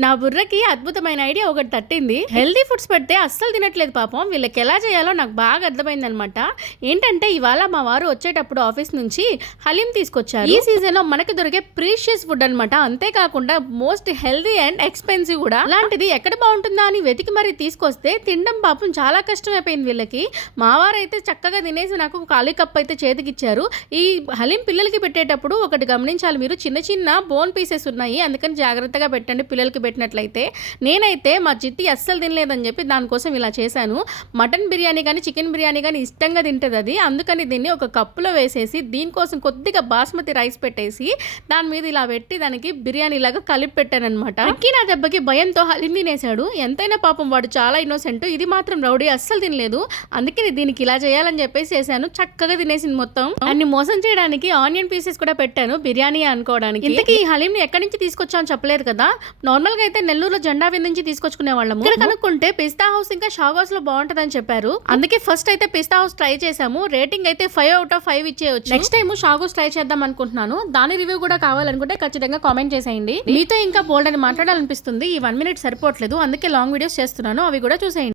నా బుర్రకి అద్భుతమైన ఐడియా ఒకటి తట్టింది. హెల్తీ ఫుడ్స్ పెడితే అస్సలు తినట్లేదు పాపం. వీళ్ళకి ఎలా చేయాలో నాకు బాగా అర్థమైంది అనమాట. ఏంటంటే ఇవాళ మా వారు వచ్చేటప్పుడు ఆఫీస్ నుంచి హలీం తీసుకొచ్చారు. ఈ సీజన్ లో మనకి దొరికే ప్రీషియస్ ఫుడ్ అనమాట. అంతేకాకుండా మోస్ట్ హెల్తీ అండ్ ఎక్స్పెన్సివ్ కూడా. అలాంటిది ఎక్కడ బాగుంటుందా అని వెతికి మరి తీసుకొస్తే తినడం పాపం చాలా కష్టం అయిపోయింది వీళ్ళకి. మా వారు అయితే చక్కగా తినేసి నాకు ఖాళీ కప్ అయితే చేతికిచ్చారు. ఈ హలీం పిల్లలకి పెట్టేటప్పుడు ఒకటి గమనించాలి మీరు, చిన్న చిన్న బోన్ పీసెస్ ఉన్నాయి, అందుకని జాగ్రత్తగా పెట్టండి పిల్లలకి పెట్టినట్లయితే. నేనైతే మా చిట్టి అస్సలు తినలేదని చెప్పి దానికోసం ఇలా చేశాను. మటన్ బిర్యానీ కానీ చికెన్ బిర్యానీ కానీ ఇష్టంగా తింటుంది అది. అందుకని దీన్ని ఒక కప్పులో వేసేసి దీనికోసం కొద్దిగా బాస్మతి రైస్ పెట్టేసి దాని మీద ఇలా పెట్టి దానికి బిర్యానీ లాగా కలిపి పెట్టానమాట. అక్కి నా దెబ్బకి భయంతో హలీం తినేశాడు. ఎంతైనా పాపం వాడు చాలా ఇన్నోసెంట్. ఇది మాత్రం రౌడీ అస్సలు తినలేదు. అందుకే దీనికి ఇలా చేయాలని చెప్పేసి చేశాను. చక్కగా తినేసింది మొత్తం. అన్ని మోసం చేయడానికి ఆనియన్ పీసెస్ కూడా పెట్టాను బిర్యానీ అనుకోవడానికి. ఇంతకీ ఈ హలీం ఎక్కడి నుంచి తీసుకొచ్చాను చెప్పలేదు కదా. నార్మల్ గా అయితే నెల్లూరులో జెండా విందు నుంచి తీసుకొచ్చుకునే వాళ్ళము. ఇక్కడ కనుక్కుంటే పిస్తా హౌస్ ఇంకా షాగ్ హౌస్ లో బాగుంటదని చెప్పారు. అందుకే ఫస్ట్ అయితే పిస్తా హౌస్ ట్రై చేసాము. రేటింగ్ అయితే 5/5 ఇచ్చేయచ్చు. నెక్స్ట్ టైం షాగ్ హౌస్ ట్రై చేద్దాం అనుకుంటున్నాను. దాని రివ్యూ కూడా కావాలనుకుంటే ఖచ్చితంగా కామెంట్ చేసేయండి. మీతో ఇంకా బోల్డ్ అని మాట్లాడాలనిపిస్తుంది. ఈ 1 minute సరిపోవట్లేదు, అందుకే లాంగ్ వీడియోస్ చేస్తున్నాను, అవి కూడా చూసేయండి.